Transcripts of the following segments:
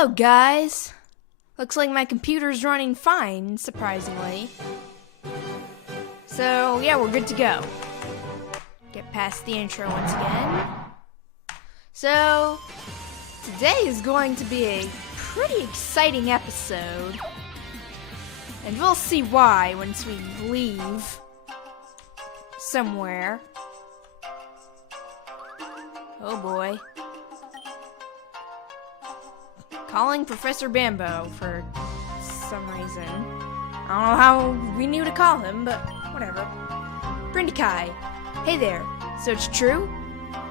Hello, guys. Looks like my computer's running fine, surprisingly. So, yeah, we're good to go. Get past the intro once again. So, today is going to be a pretty exciting episode. And we'll see why once we leave somewhere. Oh boy. Calling Professor Bambo for some reason. I don't know how we knew to call him, but whatever. Brindakai. Hey there. So it's true?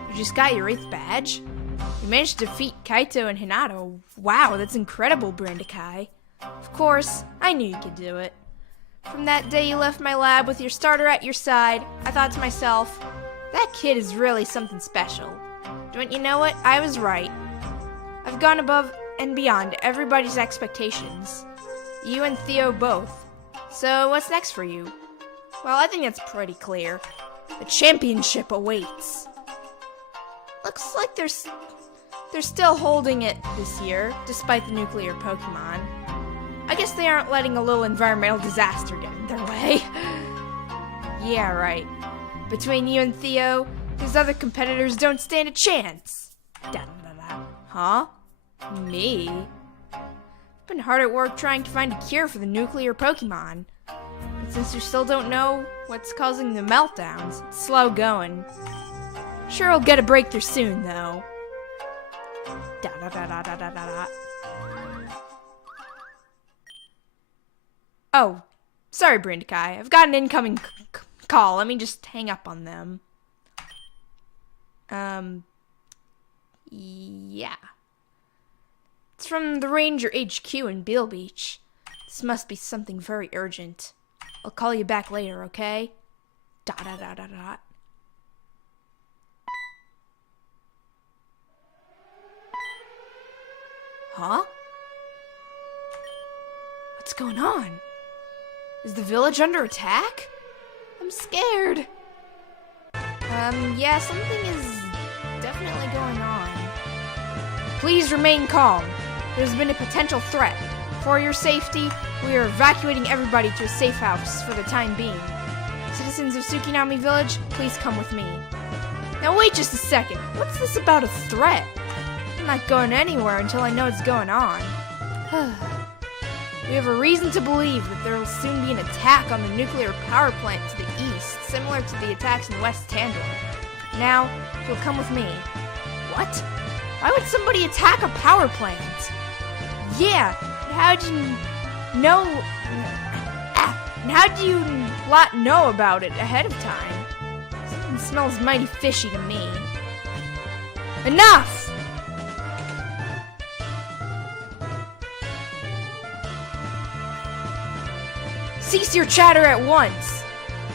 You just got your 8th badge? You managed to defeat Kaito and Hinato. Wow, that's incredible, Brindakai. Of course, I knew you could do it. From that day you left my lab with your starter at your side, I thought to myself, that kid is really something special. Don't you know it? I was right. I've gone above and beyond everybody's expectations. You and Theo both. So what's next for you? Well, I think that's pretty clear. The championship awaits. Looks like they're still holding it this year, despite the nuclear Pokemon. I guess they aren't letting a little environmental disaster get in their way. Yeah, right. Between you and Theo, these other competitors don't stand a chance. Da-da-da-da. Huh? Me? I've been hard at work trying to find a cure for the nuclear Pokemon. But since you still don't know what's causing the meltdowns, it's slow going. Sure, we'll get a breakthrough soon, though. Da-da-da-da-da-da-da. Oh, sorry, Brindakai. I've got an incoming call. Let me just hang up on them. Yeah. It's from the Ranger HQ in Beale Beach. This must be something very urgent. I'll call you back later, okay? Dot. Huh? What's going on? Is the village under attack? I'm scared. Yeah, something is definitely going on. Please remain calm. There's been a potential threat. For your safety, we are evacuating everybody to a safe house for the time being. Citizens of Tsukinami Village, please come with me. Now wait just a second. What's this about a threat? I'm not going anywhere until I know what's going on. We have a reason to believe that there will soon be an attack on the nuclear power plant to the east, similar to the attacks in West Tandor. Now, you'll come with me. What? Why would somebody attack a power plant? Yeah, how'd you know? How do you not know about it ahead of time? Something smells mighty fishy to me. Enough! Cease your chatter at once!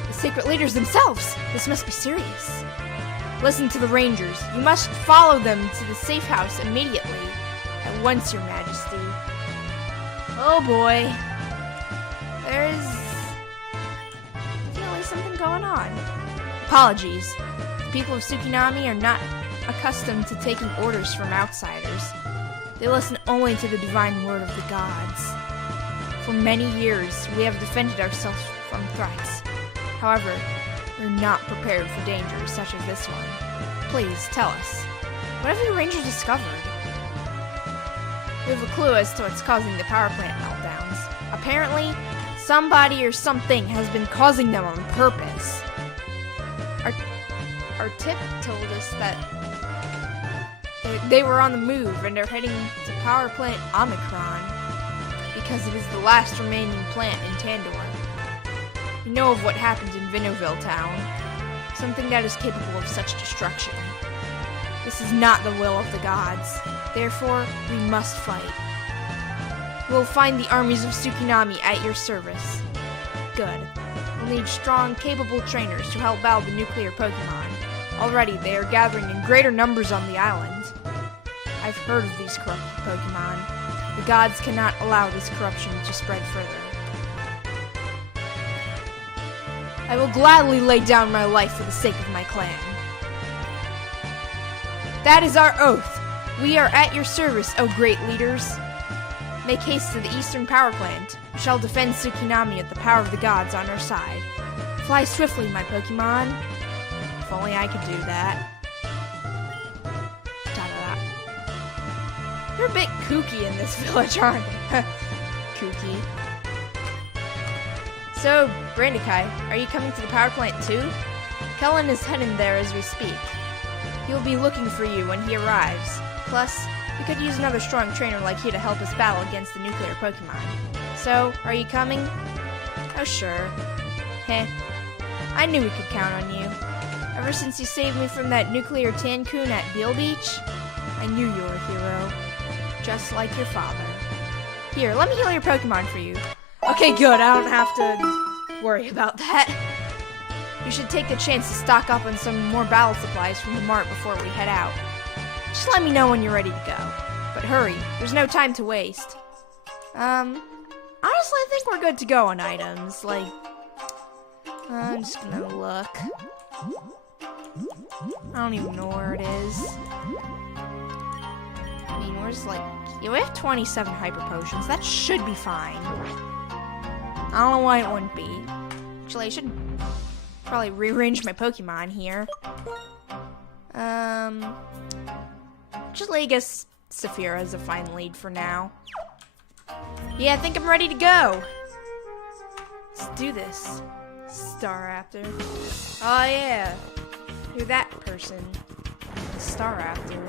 The sacred leaders themselves! This must be serious. Listen to the Rangers. You must follow them to the safe house immediately. At once, Your Majesty. Oh boy. There's definitely something going on. Apologies. The people of Tsukinami are not accustomed to taking orders from outsiders. They listen only to the divine word of the gods. For many years, we have defended ourselves from threats. However, we're not prepared for dangers such as this one. Please, tell us. What have your Rangers discovered? We have a clue as to what's causing the power plant meltdowns. Apparently, somebody or something has been causing them on purpose. Our tip told us that they were on the move and are heading to power plant Omicron because it is the last remaining plant in Tandor. We know of what happened in Vinoville Town, something that is capable of such destruction. This is not the will of the gods, therefore we must fight. We'll find the armies of Tsukinami at your service. Good. We'll need strong, capable trainers to help battle the nuclear Pokemon. Already they are gathering in greater numbers on the island. I've heard of these corrupt Pokemon. The gods cannot allow this corruption to spread further. I will gladly lay down my life for the sake of my clan. That is our oath. We are at your service, O great leaders. Make haste to the eastern power plant. We shall defend Tsukinami with the power of the gods on our side. Fly swiftly, my Pokemon. If only I could do that. They're a bit kooky in this village, aren't they? Kooky. So, Brandikai, are you coming to the power plant too? Kellen is heading there as we speak. He'll be looking for you when he arrives. Plus, we could use another strong trainer like you to help us battle against the nuclear Pokemon. So, are you coming? Oh, sure. Heh. I knew we could count on you. Ever since you saved me from that nuclear Tancoon at Beale Beach, I knew you were a hero. Just like your father. Here, let me heal your Pokemon for you. Okay, good. I don't have to worry about that. You should take the chance to stock up on some more battle supplies from the mart before we head out. Just let me know when you're ready to go. But hurry, there's no time to waste. Honestly, I think we're good to go on items. Like, I'm just gonna look. I don't even know where it is. I mean, where's like... Yeah, we have 27 Hyper Potions. That should be fine. I don't know why it wouldn't be. Actually, I should probably rearrange my Pokemon here. Actually, I guess Saphira is a fine lead for now. Yeah, I think I'm ready to go. Let's do this. Staraptor. Oh, yeah. You're that person. The Staraptor.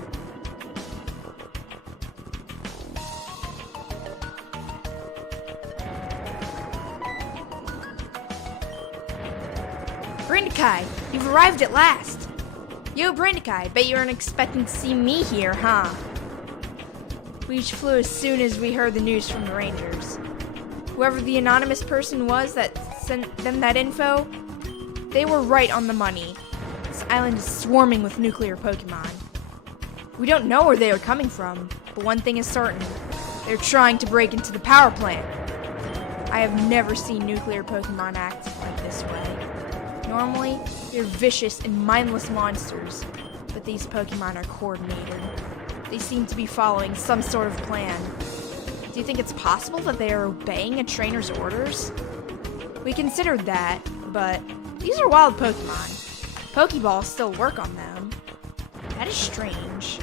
Brandikai, you've arrived at last. Yo, Brandikai, bet you weren't expecting to see me here, huh? We each flew as soon as we heard the news from the Rangers. Whoever the anonymous person was that sent them that info, they were right on the money. This island is swarming with nuclear Pokemon. We don't know where they are coming from, but one thing is certain. They're trying to break into the power plant. I have never seen nuclear Pokemon act like this way. Normally, they're vicious and mindless monsters, but these Pokemon are coordinated. They seem to be following some sort of plan. Do you think it's possible that they are obeying a trainer's orders? We considered that, but these are wild Pokemon. Pokeballs still work on them. That is strange.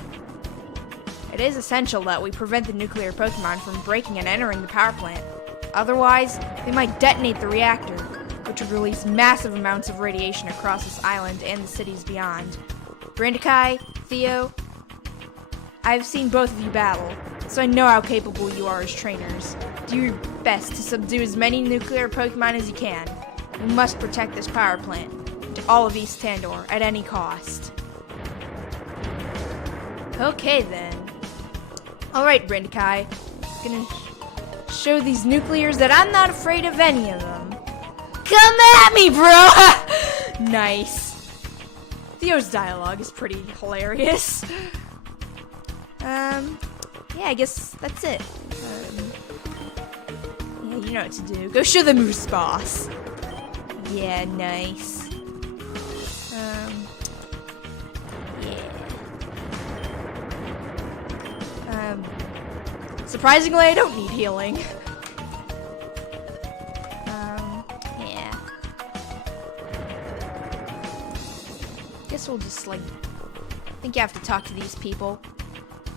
It is essential that we prevent the nuclear Pokemon from breaking and entering the power plant. Otherwise, they might detonate the reactor, which would release massive amounts of radiation across this island and the cities beyond. Brandikai, Theo, I've seen both of you battle, so I know how capable you are as trainers. Do your best to subdue as many nuclear Pokemon as you can. We must protect this power plant, and all of East Tandor, at any cost. Okay then. Alright, Brandikai. Gonna show these nuclears that I'm not afraid of any of them. Come at me, bro! Nice. Theo's dialogue is pretty hilarious. Yeah, I guess that's it. Yeah, you know what to do. Go show the Moose Boss. Yeah, nice. Surprisingly, I don't need healing. Yeah. Guess we'll just, like, I think you have to talk to these people.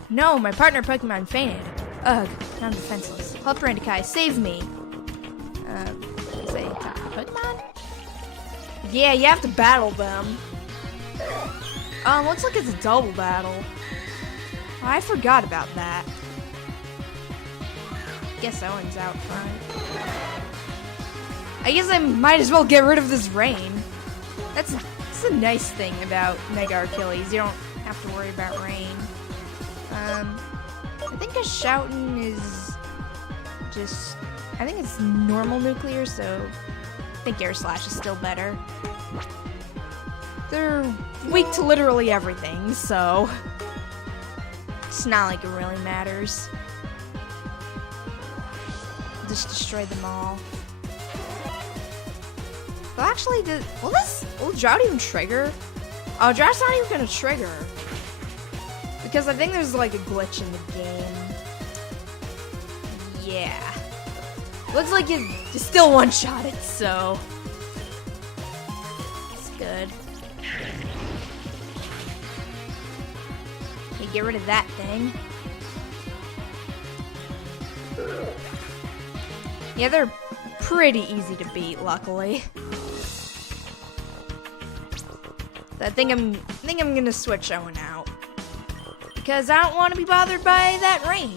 No, my partner Pokemon fainted. Ugh, now I'm defenseless. Help Brandikai, save me. Say, Pokemon? Yeah, you have to battle them. Looks like it's a double battle. Oh, I forgot about that. Guess Owen's out front. I guess I might as well get rid of this rain. That's a nice thing about Mega Achilles. You don't have to worry about rain. I think a Shoutin is just... I think it's normal nuclear, so I think Air Slash is still better. They're weak to literally everything, so it's not like it really matters. Just destroy them all. Well, actually, will Drought even trigger? Oh, Drought's not even gonna trigger. because I think there's like a glitch in the game. Yeah. Looks like you still one-shot it, so it's good. Okay, get rid of that thing. Yeah, they're pretty easy to beat, luckily. So I think I'm gonna switch Owen out because I don't want to be bothered by that rain.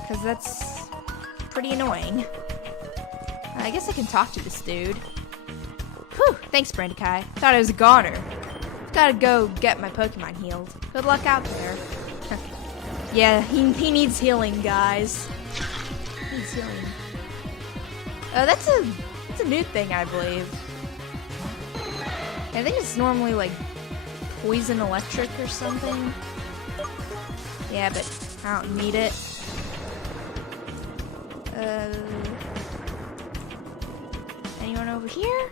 Because that's pretty annoying. I guess I can talk to this dude. Whew, thanks, Brandikai. Thought I was a goner. Gotta go get my Pokemon healed. Good luck out there. Yeah, he needs healing, guys. He needs healing. That's a new thing, I believe. I think it's normally like poison electric or something. Yeah, but I don't need it. Anyone over here?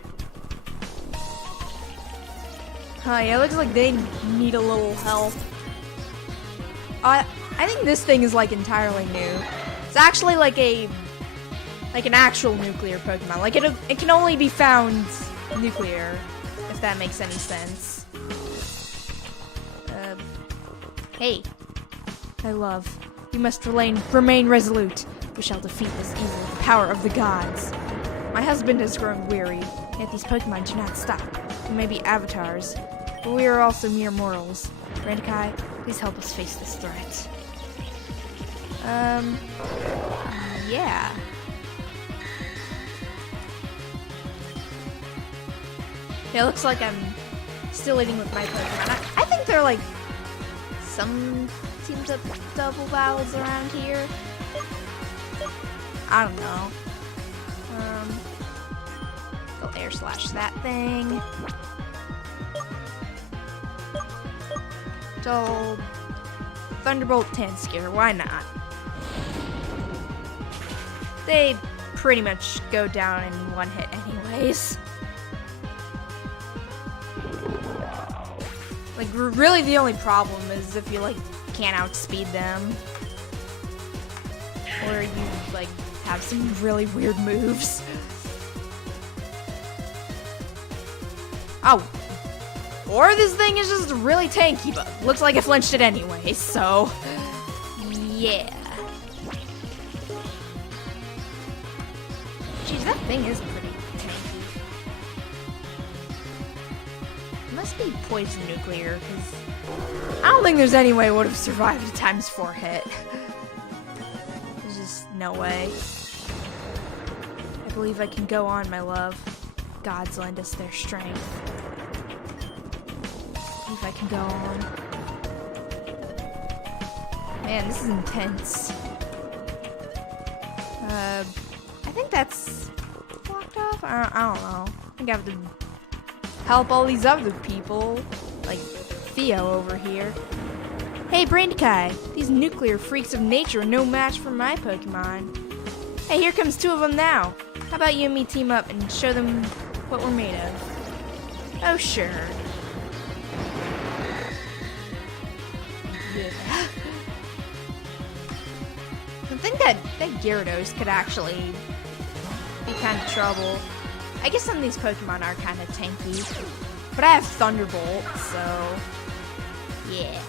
Oh yeah, it looks like they need a little help. I think this thing is like entirely new. It's actually like an actual nuclear Pokemon. Like it can only be found nuclear, if that makes any sense. Hey, my love, you must remain resolute. We shall defeat this evil with the power of the gods. My husband has grown weary, yet these Pokemon do not stop. We may be avatars, but we are also mere mortals. Brandikai, please help us face this threat. Yeah. It looks like I'm still leading with my Pokemon. I think there are like some teams of double battles around here. I don't know. Go air slash that thing. So Thunderbolt Tansker, why not? They pretty much go down in one hit anyways. Like, really the only problem is if you, like, can't outspeed them. Or you, like, have some really weird moves. Oh. Or this thing is just really tanky, but looks like it flinched it anyway, so... yeah. Jeez, that thing is pretty tanky. It must be poison nuclear, because I don't think there's any way it would have survived a ×4 hit. There's just no way. I believe I can go on, my love. Gods lend us their strength. I believe I can go on. Man, this is intense. I think that's blocked off? I don't know. I think I have to help all these other people. Like Theo over here. Hey, Brandikai, these nuclear freaks of nature are no match for my Pokemon. Hey, here comes 2 of them now. How about you and me team up and show them what we're made of? Oh, sure. Yeah. I think that Gyarados could actually be kind of trouble. I guess some of these Pokemon are kind of tanky. But I have Thunderbolt, so... yeah.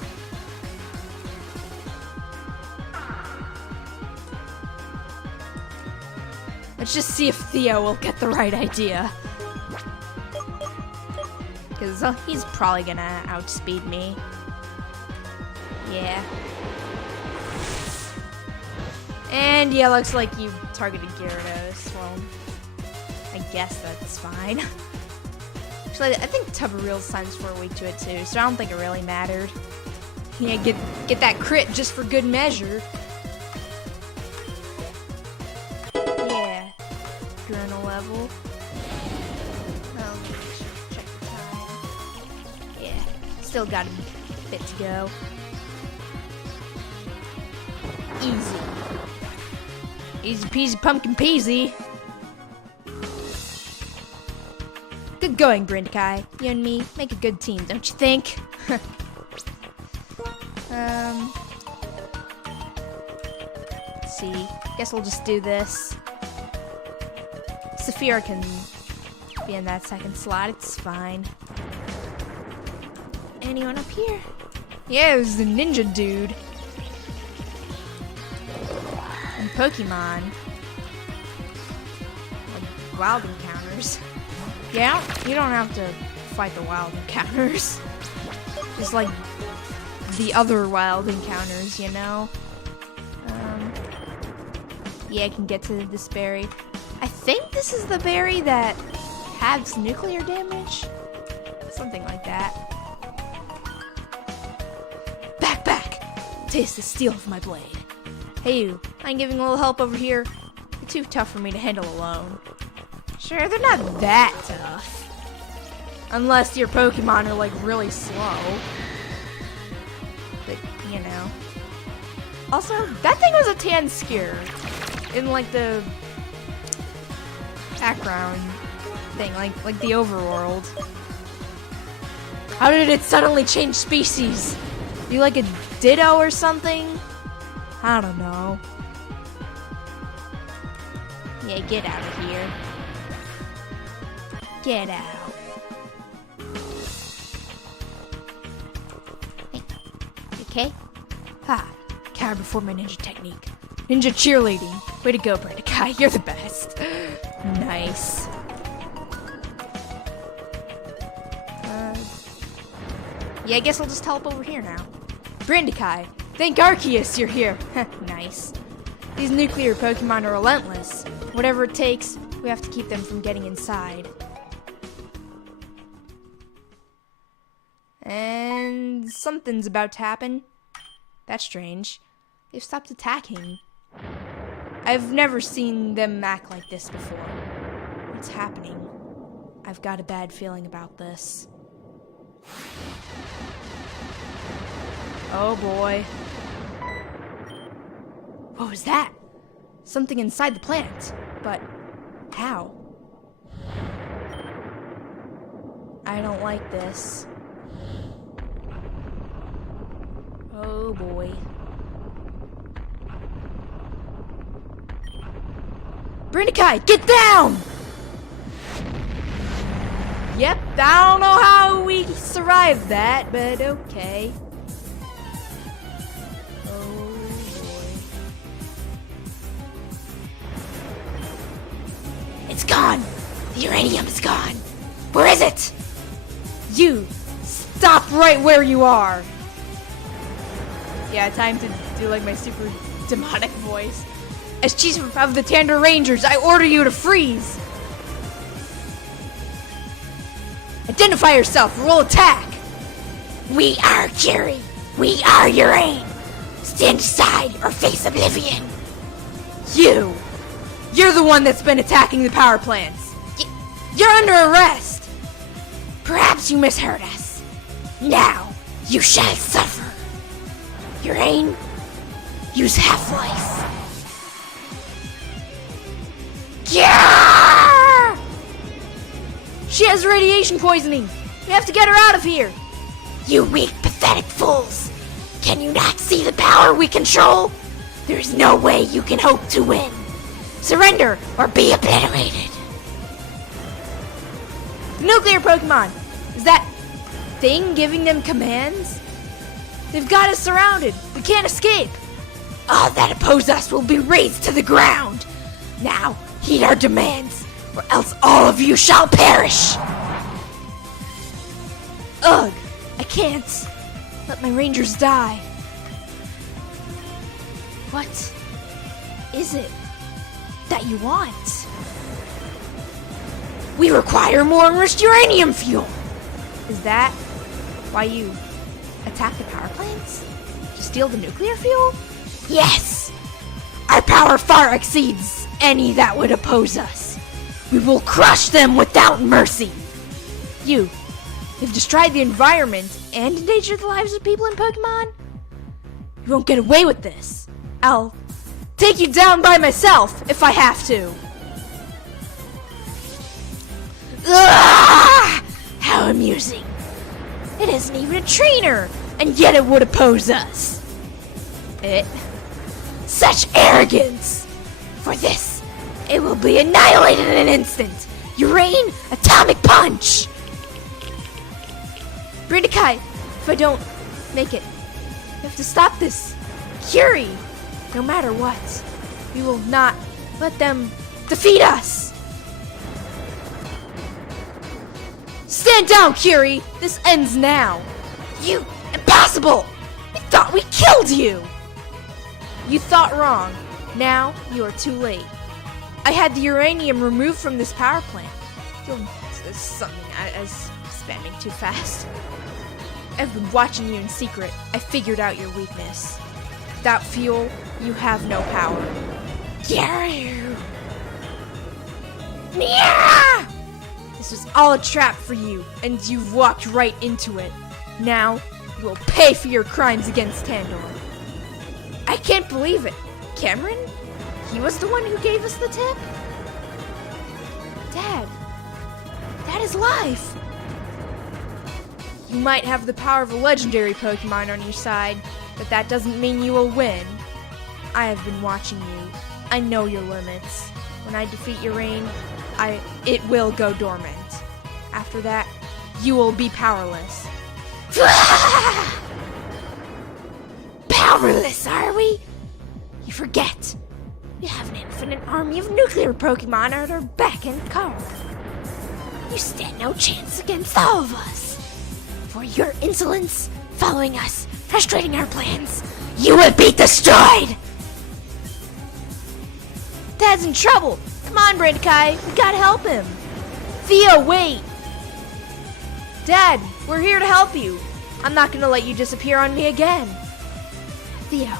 Let's just see if Theo will get the right idea. Because he's probably gonna outspeed me. Yeah. And yeah, looks like you targeted Gyarados. Well, I guess that's fine. Actually, I think Tubberill's signs for weak to it too, so I don't think it really mattered. Yeah, get that crit just for good measure. Yeah. Journal level. Oh, check the time. Yeah. Still got a bit to go. Easy. Easy peasy pumpkin peasy. Good going, Brandikai. You and me make a good team, don't you think? Let's see. Guess we'll just do this. Saphira can be in that second slot. It's fine. Anyone up here? Yeah, it was the ninja dude. And Pokemon. Like wild encounters. Yeah, you don't have to fight the wild encounters. Just like the other wild encounters, you know? Yeah, I can get to this berry. I think this is the berry that halves nuclear damage? Something like that. Back! Taste the steel of my blade. Hey you, I'm giving a little help over here. You're too tough for me to handle alone. Sure, they're not that tough. Unless your Pokemon are like really slow. But, you know. Also, that thing was a Tanskier in like the background thing, like the overworld. How did it suddenly change species? You like a Ditto or something? I don't know. Yeah, get out of here. Get out. Hey, okay? Ha, cower before my ninja technique. Ninja cheerleading. Way to go, Brandikai. You're the best. Nice. Yeah, I guess I'll just help over here now. Brandikai, thank Arceus you're here. Nice. These nuclear Pokemon are relentless. Whatever it takes, we have to keep them from getting inside. And something's about to happen. That's strange. They've stopped attacking. I've never seen them act like this before. What's happening? I've got a bad feeling about this. Oh boy. What was that? Something inside the plant. But how? I don't like this. Oh boy. Brandikai, get down! Yep, I don't know how we survived that, but okay. Oh boy. It's gone! The uranium is gone! Where is it? You! Stop right where you are! Yeah, time to do like my super demonic voice. As chief of the Tandor Rangers, I order you to freeze! Identify yourself, roll attack! We are Curie. We are Urayne. Stand aside or face oblivion. You're the one that's been attacking the power plants. You're under arrest. Perhaps you misheard us. Now, you shall suffer. Urayne, use half-life. Yeah! She has radiation poisoning. We have to get her out of here. You weak, pathetic fools. Can you not see the power we control? There's no way you can hope to win. Surrender or be obliterated. The nuclear Pokemon. Is that thing giving them commands? They've got us surrounded. We can't escape. All that oppose us will be razed to the ground. Now, heed our demands, or else all of you shall perish. Ugh, I can't let my rangers die. What is it that you want? We require more enriched uranium fuel. Is that why you attack the power plants? To steal the nuclear fuel? Yes! Our power far exceeds any that would oppose us. We will crush them without mercy. You've destroyed the environment and endangered the lives of people in Pokemon? You won't get away with this. I'll take you down by myself if I have to. Ugh! How amusing. It isn't even a trainer. and yet it would oppose us. Such arrogance! For this, it will be annihilated in an instant! Urayne, atomic punch! Brindakai, if I don't make it, you have to stop this. Curie! No matter what, we will not let them defeat us! Stand down, Curie! This ends now! You... impossible! We thought we killed you! You thought wrong. Now, you are too late. I had the uranium removed from this power plant. I was spamming too fast. I've been watching you in secret. I figured out your weakness. Without fuel, you have no power. Yeah! This was all a trap for you, and you've walked right into it. Now, you will pay for your crimes against Tandor. I can't believe it. Cameron? He was the one who gave us the tip? Dad. Dad is alive. You might have the power of a legendary Pokemon on your side, but that doesn't mean you will win. I have been watching you. I know your limits. When I defeat Urayne, it will go dormant. After that, you will be powerless. Powerless, are we? You forget. We have an infinite army of nuclear Pokemon at our beck and call. You stand no chance against all of us. For your insolence, following us, frustrating our plans, you would be destroyed! Dad's in trouble! Come on, Brindakai, we gotta help him! Theo, wait! Dad, we're here to help you! I'm not gonna let you disappear on me again! Theo,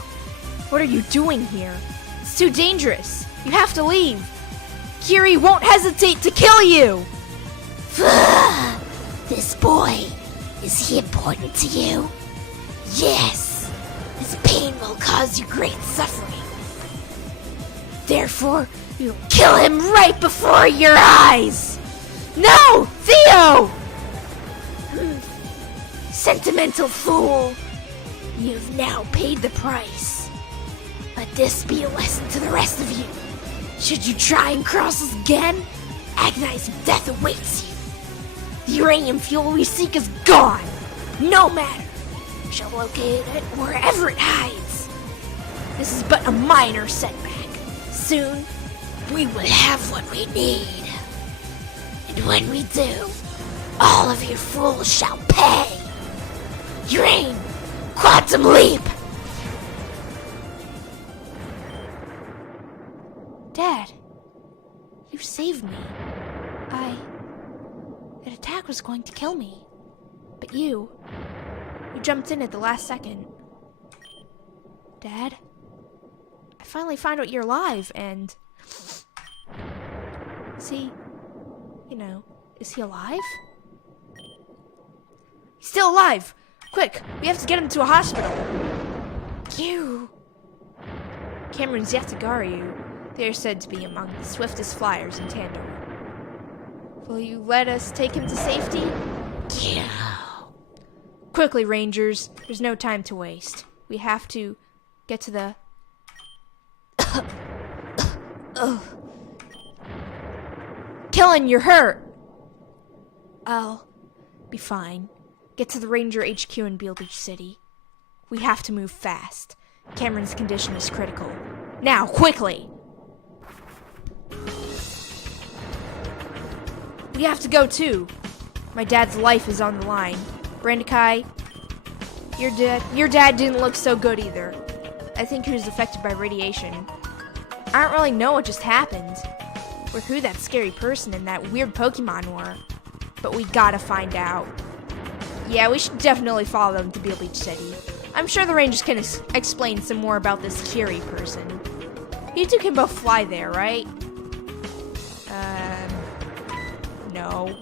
what are you doing here? It's too dangerous! You have to leave! Curie won't hesitate to kill you! This boy, is he important to you? Yes, his pain will cause you great suffering. Therefore, you'll kill him right before your eyes! No! Theo! Sentimental fool! You've now paid the price. Let this be a lesson to the rest of you. Should you try and cross us again, agonizing death awaits you. The uranium fuel we seek is gone. No matter. We shall locate it wherever it hides. This is but a minor setback. Soon, we will have what we need. And when we do, all of you fools shall pay. Urayne, Quantum Leap! Dad, you saved me. That attack was going to kill me. But you jumped in at the last second. Dad, I finally found out you're alive, and... Is he alive? He's still alive! Quick, we have to get him to a hospital. Cameron's Yatagarayu. They are said to be among the swiftest flyers in Tandor. Will you let us take him to safety? Yeah. Quickly, Rangers. There's no time to waste. We have to get to the... Kellen, you're hurt! I'll be fine. Get to the Ranger HQ in Beale Beach City. We have to move fast. Cameron's condition is critical. Now, quickly! We have to go too. My dad's life is on the line. Brindakai, your dad didn't look so good either. I think he was affected by radiation. I don't really know what just happened, or who that scary person and that weird Pokemon were, but we gotta find out. Yeah, we should definitely follow them to Beale Beach City. I'm sure the Rangers can explain some more about this Curie person. You two can both fly there, right? No.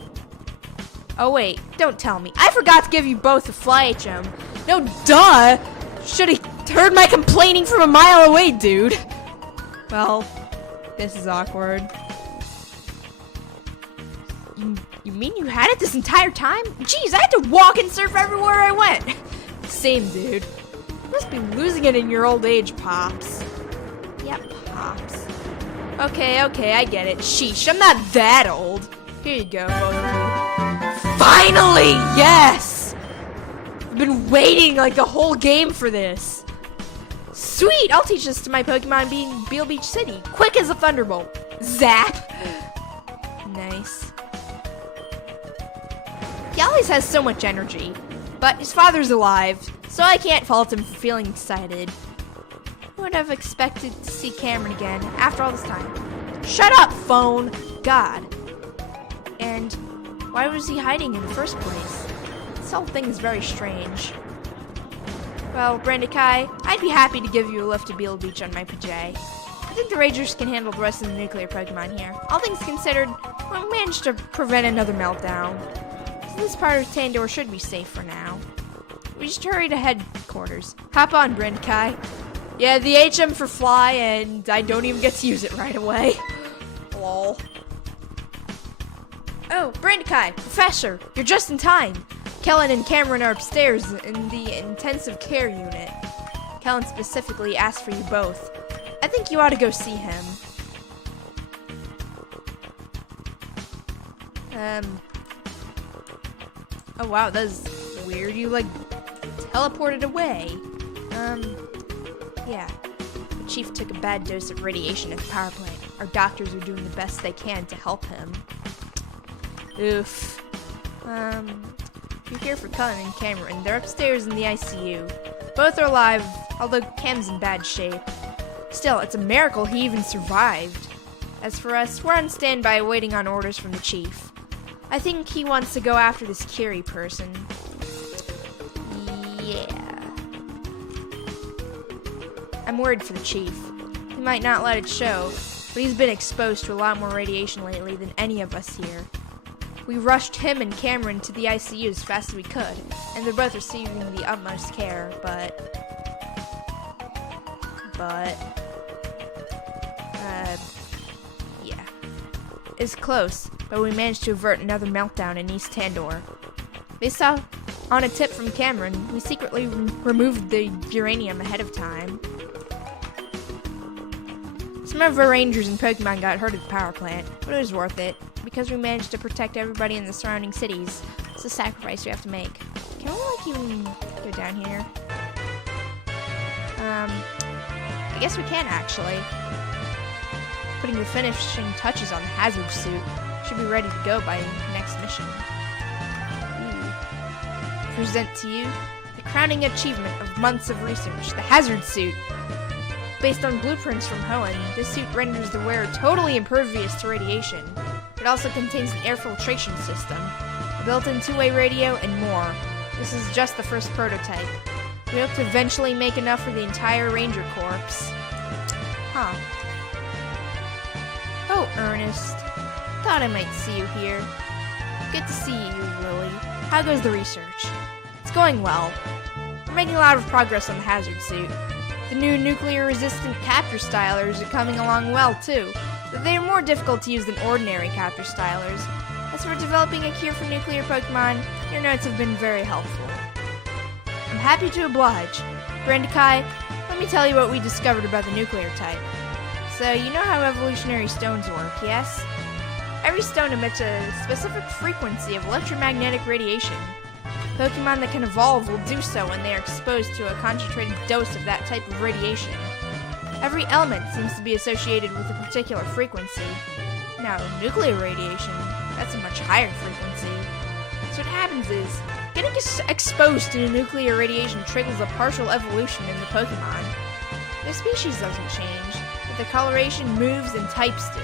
Oh wait, don't tell me. I forgot to give you both a fly HM. No, duh! Should've heard my complaining from a mile away, dude. Well, this is awkward. You mean you had it this entire time? Jeez, I had to walk and surf everywhere I went. same, dude. You must be losing it in your old age, Pops. Yep, Pops. Okay, I get it. Sheesh, I'm not that old. Here you go, both of you. Finally! Yes! I've been waiting like the whole game for this. Sweet! I'll teach this to my Pokemon being Beale Beach City. Quick as a thunderbolt. Zap! Nice. He always has so much energy. But his father's alive, so I can't fault him for feeling excited. Who would have expected to see Cameron again after all this time? Shut up, phone! God. And why was he hiding in the first place? This whole thing is very strange. Well, Brandikai, I'd be happy to give you a lift to Beale Beach on my PJ. I think the Rangers can handle the rest of the nuclear Pokemon here. All things considered, we managed to prevent another meltdown. So this part of Tandor should be safe for now. We just hurry to headquarters. Hop on, Brandikai. Yeah, the HM for fly, and I don't even get to use it right away. Lol. Oh, Brandikai, Professor, you're just in time. Kellen and Cameron are upstairs in the intensive care unit. Kellen specifically asked for you both. I think you ought to go see him. Oh wow, that was weird. You like teleported away. Yeah. The chief took a bad dose of radiation at the power plant. Our doctors are doing the best they can to help him. Oof. You're here for Cullen and Cameron. They're upstairs in the ICU. Both are alive, although Cam's in bad shape. Still, it's a miracle he even survived. As for us, we're on standby waiting on orders from the chief. I think he wants to go after this Curie person. Yeah. I'm worried for the chief. He might not let it show, but he's been exposed to a lot more radiation lately than any of us here. We rushed him and Cameron to the ICU as fast as we could, and they're both receiving the utmost care, yeah. It's close, but we managed to avert another meltdown in East Tandor. Based on a tip from Cameron, we secretly removed the uranium ahead of time. Some of our rangers and Pokemon got hurt at the power plant, but it was worth it, because we managed to protect everybody in the surrounding cities. It's a sacrifice we have to make. Can we, even go down here? I guess we can, actually. Putting the finishing touches on the hazard suit. Should be ready to go by next mission. Present to you the crowning achievement of months of research, the hazard suit. Based on blueprints from Hoenn, this suit renders the wearer totally impervious to radiation. It also contains an air filtration system, a built-in two-way radio, and more. This is just the first prototype. We hope to eventually make enough for the entire Ranger Corps. Huh. Oh, Ernest. Thought I might see you here. Good to see you, Lily. How goes the research? It's going well. We're making a lot of progress on the hazard suit. The new nuclear-resistant capture stylers are coming along well, too, but they are more difficult to use than ordinary capture stylers. As for developing a cure for nuclear Pokemon, your notes have been very helpful. I'm happy to oblige. Brandikai, let me tell you what we discovered about the nuclear type. So, you know how evolutionary stones work, yes? Every stone emits a specific frequency of electromagnetic radiation. Pokemon that can evolve will do so when they are exposed to a concentrated dose of that type of radiation. Every element seems to be associated with a particular frequency. Now, nuclear radiation, that's a much higher frequency. So what happens is, getting exposed to nuclear radiation triggers a partial evolution in the Pokemon. Their species doesn't change, but their coloration, moves, and types do.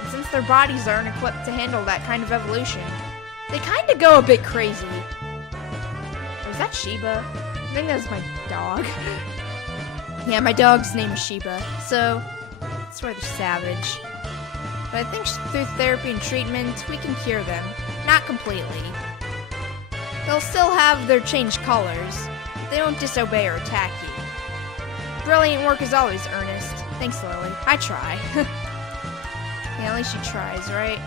And since their bodies aren't equipped to handle that kind of evolution, they kinda go a bit crazy. Is that Sheba? I think that's my dog. Yeah, my dog's name is Sheba, so that's why they're savage. But I think through therapy and treatment, we can cure them. Not completely. They'll still have their changed colors, but they won't disobey or attack you. Brilliant work as always, Ernest. Thanks, Lily. I try. Yeah, at least she tries, right?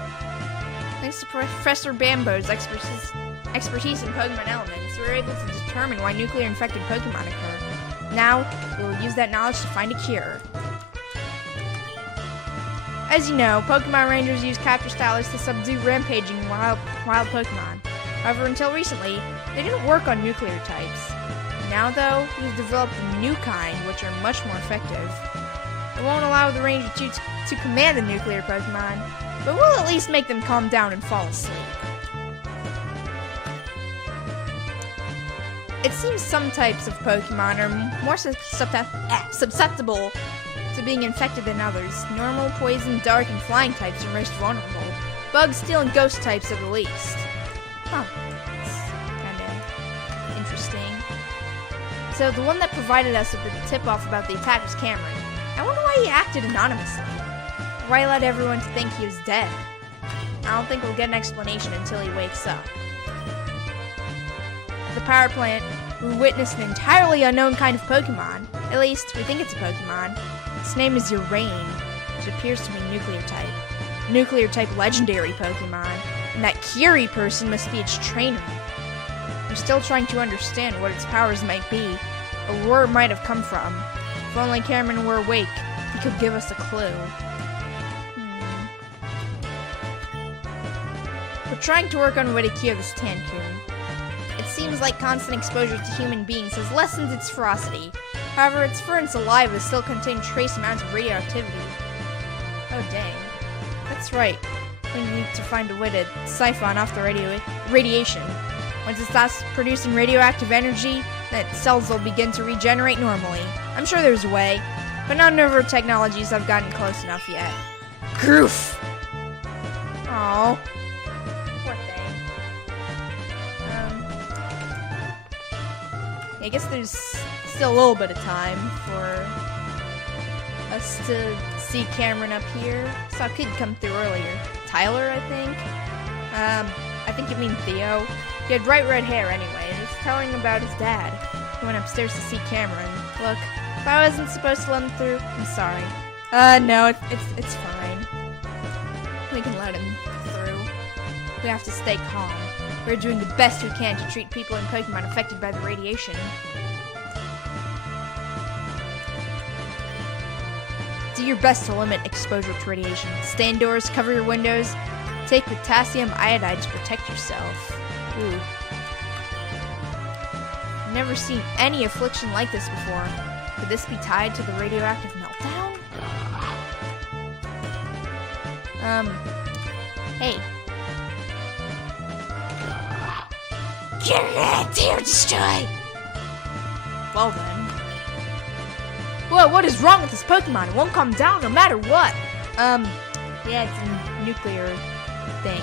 Thanks to Professor Bambo's expertise expertise in Pokemon elements, we were able to determine why nuclear-infected Pokemon occur. Now, we will use that knowledge to find a cure. As you know, Pokemon Rangers use capture stylers to subdue rampaging wild Pokemon. However, until recently, they didn't work on nuclear types. Now, though, we've developed a new kind, which are much more effective. It won't allow the Ranger to command the nuclear Pokemon, but will at least make them calm down and fall asleep. It seems some types of Pokemon are more susceptible to being infected than others. Normal, poison, dark, and flying types are most vulnerable. Bug, steel, and ghost types are the least. Huh. That's kinda interesting. So the one that provided us with the tip-off about the attack was Cameron. I wonder why he acted anonymously. Why he let everyone think he was dead. I don't think we'll get an explanation until he wakes up. At the power plant, we witnessed an entirely unknown kind of Pokemon. At least, we think it's a Pokemon. Its name is Urayne, which appears to be nuclear type. Nuclear type legendary Pokemon. And that Curie person must be its trainer. We're still trying to understand what its powers might be, or where it might have come from. If only Cameron were awake, he could give us a clue. We're trying to work on a way to cure this Tancoon. It seems like constant exposure to human beings has lessened its ferocity. However, its fur and saliva still contain trace amounts of radioactivity. Oh dang. That's right. We need to find a way to siphon off the radiation. Once it stops producing radioactive energy, then cells will begin to regenerate normally. I'm sure there's a way, but none of our technologies have gotten close enough yet. Groof! Aww. Poor thing. I guess there's still a little bit of time for us to see Cameron up here. Saw a kid come through earlier. Tyler, I think? I think you mean Theo. He had bright red hair anyway, and was telling about his dad. He went upstairs to see Cameron. Look, if I wasn't supposed to let him through, I'm sorry. No, it's fine. We can let him through. We have to stay calm. We're doing the best we can to treat people and Pokemon affected by the radiation. Do your best to limit exposure to radiation. Stay indoors, cover your windows, take potassium iodide to protect yourself. Ooh. I've never seen any affliction like this before. Could this be tied to the radioactive meltdown? Hey. Get it! Tear destroy! Well then. Whoa, what is wrong with this Pokemon? It won't calm down no matter what. Yeah, it's a nuclear thing.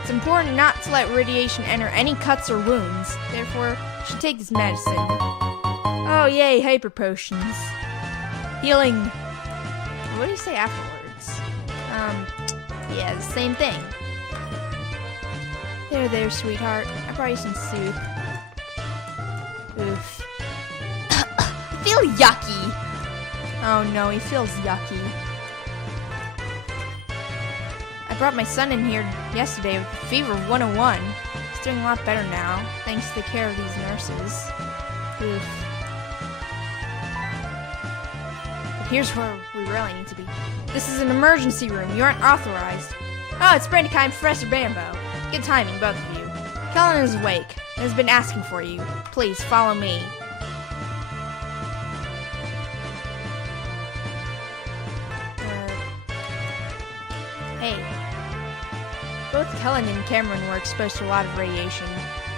It's important not to let radiation enter any cuts or wounds. Therefore, you should take this medicine. Oh, yay, hyper potions. Healing. What do you say afterwards? Yeah, the same thing. There, sweetheart. I brought you some soup. Oof. I feel yucky. Oh no, he feels yucky. I brought my son in here yesterday with a fever of 101. He's doing a lot better now, thanks to the care of these nurses. Oof. But here's where we really need to be. This is an emergency room. You aren't authorized. Oh, it's Brandy and Professor Bambo. Good timing, both of you. Kellen is awake and has been asking for you. Please, follow me. Hey. Both Kellen and Cameron were exposed to a lot of radiation.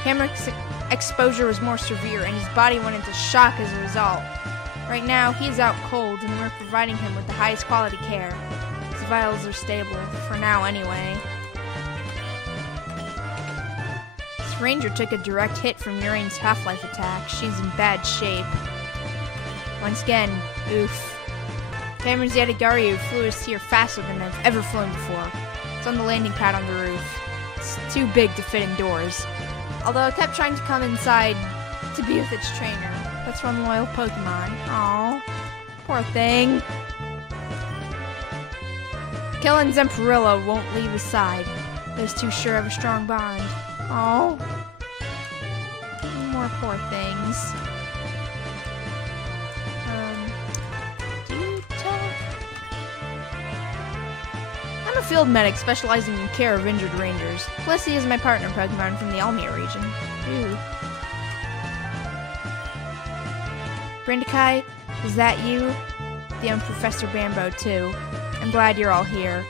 Cameron's exposure was more severe and his body went into shock as a result. Right now, he is out cold and we're providing him with the highest quality care. His vitals are stable, for now anyway. This ranger took a direct hit from Urayne's half-life attack. She's in bad shape. Once again, oof. Cameron's Yadigaryu flew us here faster than I've ever flown before. It's on the landing pad on the roof. It's too big to fit indoors. Although it kept trying to come inside to be with its trainer. That's one loyal Pokemon. Aww. Poor thing. Kellen and Zemperillo won't leave his side. Those two sure have a strong bond. Oh. More poor things. Do you talk? I'm a field medic specializing in care of injured rangers. Blissey is my partner Pokemon from the Almia region. Ooh. Brindakai, is that you? I'm Professor Bambo, too. I'm glad you're all here.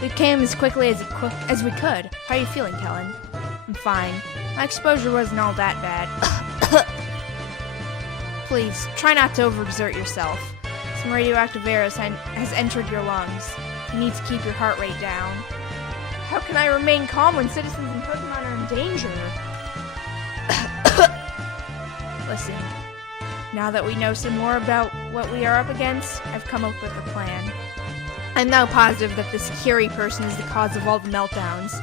We came as quickly as we could. How are you feeling, Kellen? I'm fine. My exposure wasn't all that bad. Please, try not to overexert yourself. Some radioactive air has entered your lungs. You need to keep your heart rate down. How can I remain calm when citizens and Pokemon are in danger? Listen, now that we know some more about what we are up against, I've come up with a plan. I'm now positive that this Curie person is the cause of all the meltdowns.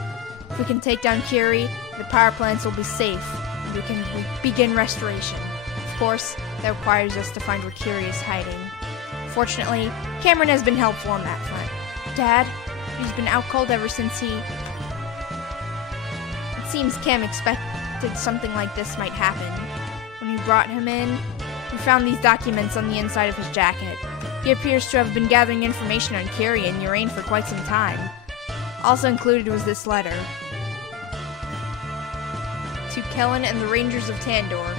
If we can take down Curie, the power plants will be safe, and we can begin restoration. Of course, that requires us to find where Curie is hiding. Fortunately, Cameron has been helpful on that front. Dad, he's been out cold ever since It seems Cam expected something like this might happen. When we brought him in, we found these documents on the inside of his jacket. He appears to have been gathering information on Curie and Urayne for quite some time. Also included was this letter. To Kellen and the Rangers of Tandor.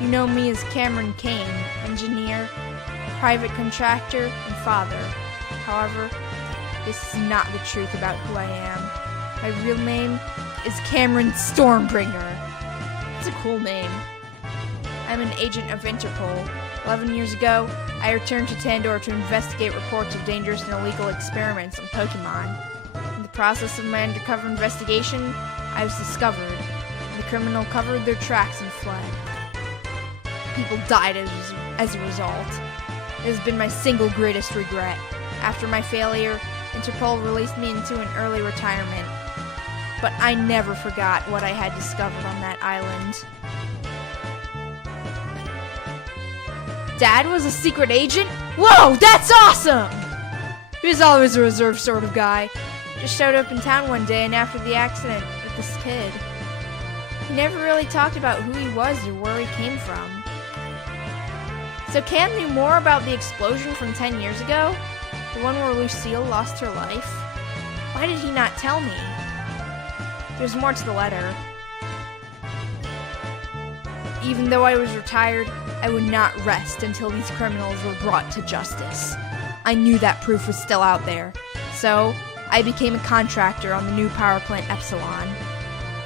You know me as Cameron Kane, engineer, private contractor, and father. However, this is not the truth about who I am. My real name is Cameron Stormbringer. It's a cool name. I'm an agent of Interpol. 11 years ago, I returned to Tandor to investigate reports of dangerous and illegal experiments on Pokemon. In the process of my undercover investigation, I was discovered, and the criminal covered their tracks and fled. People died as a result. It has been my single greatest regret. After my failure, Interpol released me into an early retirement. But I never forgot what I had discovered on that island. Dad was a secret agent? Whoa, that's awesome! He was always a reserved sort of guy. Just showed up in town one day and after the accident with this kid. He never really talked about who he was or where he came from. So Cam knew more about the explosion from 10 years ago? The one where Lucille lost her life? Why did he not tell me? There's more to the letter. Even though I was retired, I would not rest until these criminals were brought to justice. I knew that proof was still out there, so I became a contractor on the new power plant Epsilon.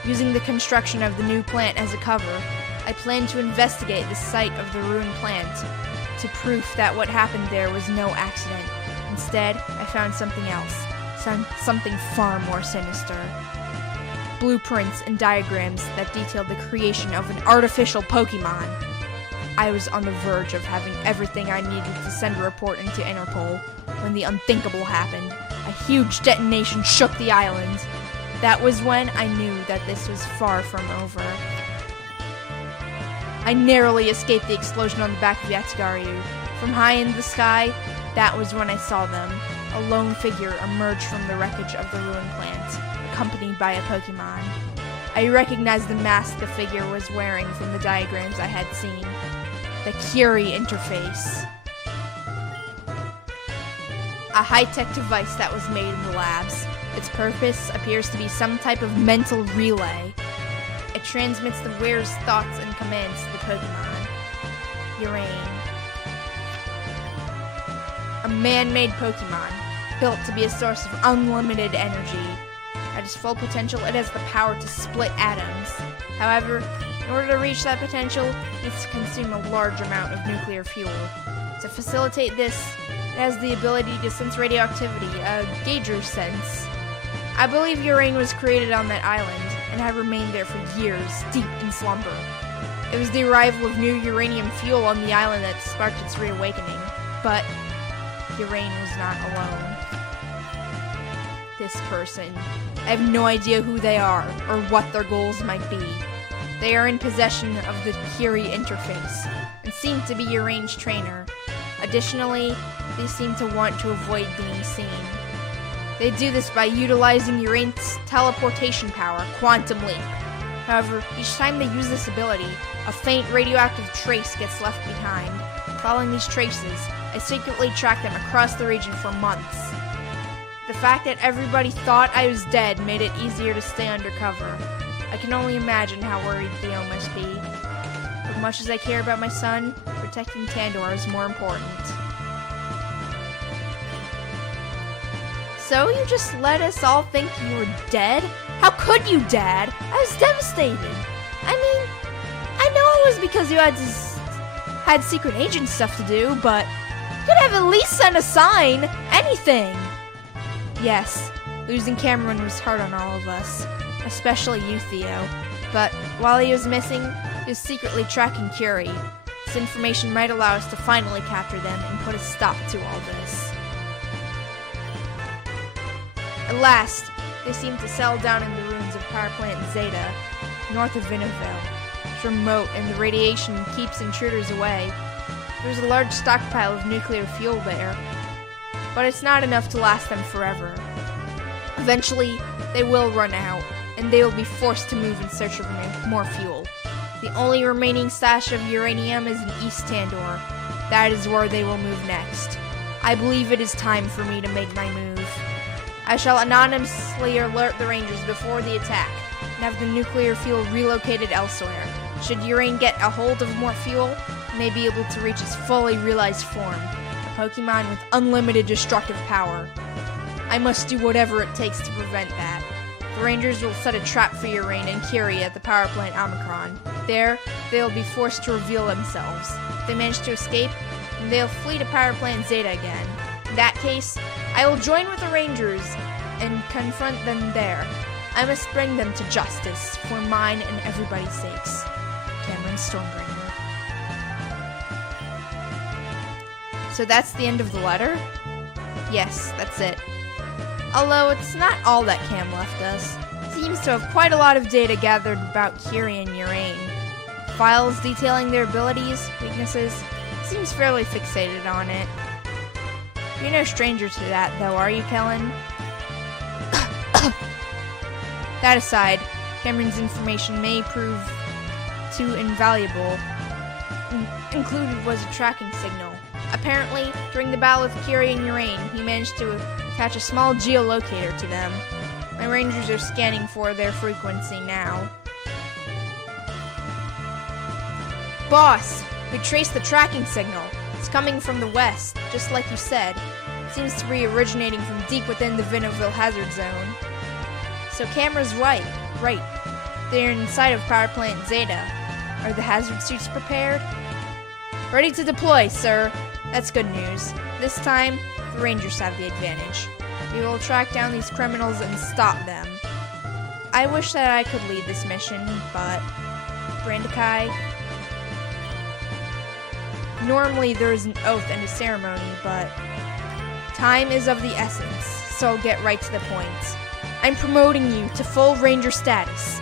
Using the construction of the new plant as a cover, I planned to investigate the site of the ruined plant to prove that what happened there was no accident. Instead, I found something else, something far more sinister. Blueprints and diagrams that detailed the creation of an artificial Pokemon. I was on the verge of having everything I needed to send a report into Interpol when the unthinkable happened. A huge detonation shook the island. That was when I knew that this was far from over. I narrowly escaped the explosion on the back of Yatsugaryu. From high in the sky, that was when I saw them. A lone figure emerged from the wreckage of the ruined plant, accompanied by a Pokemon. I recognized the mask the figure was wearing from the diagrams I had seen. The Curie interface. A high-tech device that was made in the labs. Its purpose appears to be some type of mental relay. It transmits the wearer's thoughts and commands to the Pokemon. Urayne. A man-made Pokemon, built to be a source of unlimited energy. At its full potential, it has the power to split atoms. However, in order to reach that potential, it needs to consume a large amount of nuclear fuel. To facilitate this, it has the ability to sense radioactivity, a gauger sense. I believe Urayne was created on that island, and had remained there for years, deep in slumber. It was the arrival of new uranium fuel on the island that sparked its reawakening. But Urayne was not alone. This person. I have no idea who they are, or what their goals might be. They are in possession of the Curie interface, and seem to be Urayne's trainer. Additionally, they seem to want to avoid being seen. They do this by utilizing Urayne's teleportation power, Quantum Leap, However, each time they use this ability, a faint radioactive trace gets left behind. Following these traces, I secretly tracked them across the region for months. The fact that everybody thought I was dead made it easier to stay undercover. I can only imagine how worried Theo must be. As much as I care about my son, protecting Tandor is more important. So you just let us all think you were dead? How could you, Dad? I was devastated. I mean, I know it was because you had secret agent stuff to do, but you could have at least sent a sign. Anything. Yes, losing Cameron was hard on all of us, especially you, Theo. But while he was missing, he was secretly tracking Curie. This information might allow us to finally capture them and put a stop to all this. At last, they seem to settle down in the ruins of power plant Zeta, north of Vinnoville. It's remote and the radiation keeps intruders away. There's a large stockpile of nuclear fuel there, but it's not enough to last them forever. Eventually, they will run out, and they will be forced to move in search of more fuel. The only remaining stash of uranium is in East Tandor. That is where they will move next. I believe it is time for me to make my move. I shall anonymously alert the Rangers before the attack, and have the nuclear fuel relocated elsewhere. Should Urayne get a hold of more fuel, he may be able to reach his fully realized form, a Pokemon with unlimited destructive power. I must do whatever it takes to prevent that. The Rangers will set a trap for Urayne and Curie at the power plant Omicron. There, they will be forced to reveal themselves. If they manage to escape, then they'll flee to power plant Zeta again. In that case, I will join with the Rangers and confront them there. I must bring them to justice for mine and everybody's sakes. Cameron Stormbringer. So that's the end of the letter? Yes, that's it. Although it's not all that Cam left us. He seems to have quite a lot of data gathered about Curie and Urayne. Files detailing their abilities, weaknesses. Seems fairly fixated on it. You're no stranger to that, though, are you, Kellen? That aside, Cameron's information may prove too invaluable. Included was a tracking signal. Apparently, during the battle with Curie and Urayne, he managed to attach a small geolocator to them. My Rangers are scanning for their frequency now. Boss, we traced the tracking signal. It's coming from the west, just like you said. It seems to be originating from deep within the Vinnoville hazard zone. So Camera's right. They're inside of power plant Zeta. Are the hazard suits prepared? Ready to deploy, sir. That's good news. This time, the Rangers have the advantage. We will track down these criminals and stop them. I wish that I could lead this mission, but... Brandikai... Normally there is an oath and a ceremony, but... Time is of the essence, so I'll get right to the point. I'm promoting you to full Ranger status.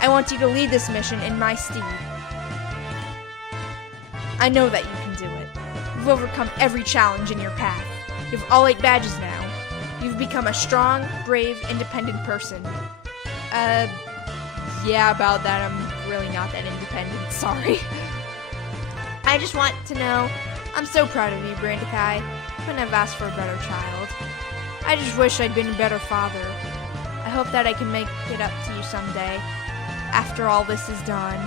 I want you to lead this mission in my stead. I know that you can do it. You've overcome every challenge in your path. You have all 8 badges now. You've become a strong, brave, independent person. Yeah, about that, I'm really not that independent, sorry. I just want to know, I'm so proud of you, Brandikai. Couldn't have asked for a better child. I just wish I'd been a better father. I hope that I can make it up to you someday, after all this is done.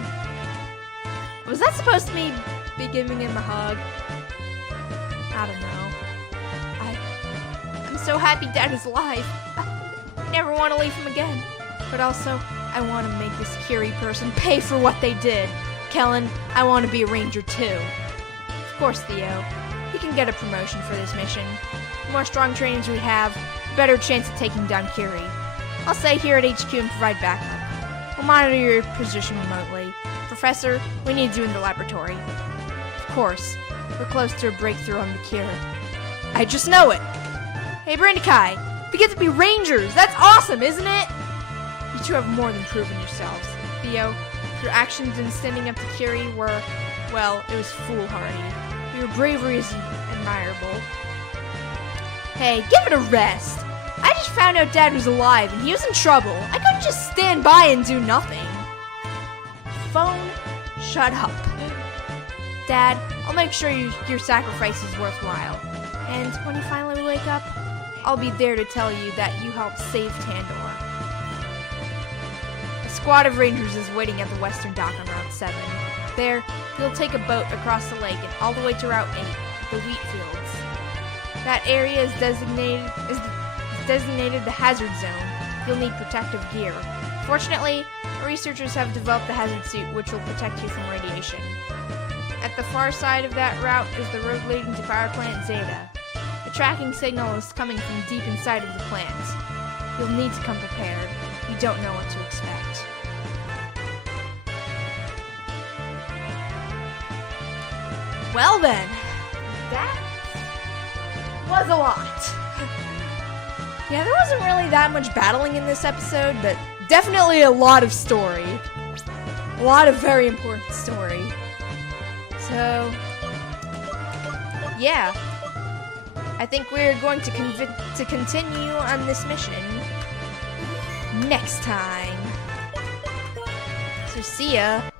Was that supposed to be giving him a hug? I don't know. I'm so happy Dad is alive. I never want to leave him again. But also, I want to make this Curie person pay for what they did. Kellen, I want to be a Ranger too. Of course, Theo. You can get a promotion for this mission. The more strong trainers we have, the better chance of taking down Curie. I'll stay here at HQ and provide backup. We'll monitor your position remotely. Professor, we need you in the laboratory. Of course. We're close to a breakthrough on the cure. I just know it! Hey, Brandikai! We get to be Rangers! That's awesome, isn't it? You two have more than proven yourselves. Theo, your actions in standing up to Curie were, well, it was foolhardy. Your bravery is admirable. Hey, give it a rest! I just found out Dad was alive and he was in trouble. I couldn't just stand by and do nothing. phone, shut up. Dad, I'll make sure your sacrifice is worthwhile. And when you finally wake up, I'll be there to tell you that you helped save Tandor. A squad of rangers is waiting at the western dock on Route 7. There, you'll take a boat across the lake and all the way to Route 8, the wheat fields. That area is designated the hazard zone. You'll need protective gear. Fortunately, researchers have developed the hazard suit which will protect you from radiation. At the far side of that route is the road leading to Power Plant Zeta. The tracking signal is coming from deep inside of the plant. You'll need to come prepared. You don't know what to expect. Well then, that was a lot. Yeah, there wasn't really that much battling in this episode, but definitely a lot of story. A lot of very important story. So, yeah. I think we're going to continue on this mission next time. So see ya.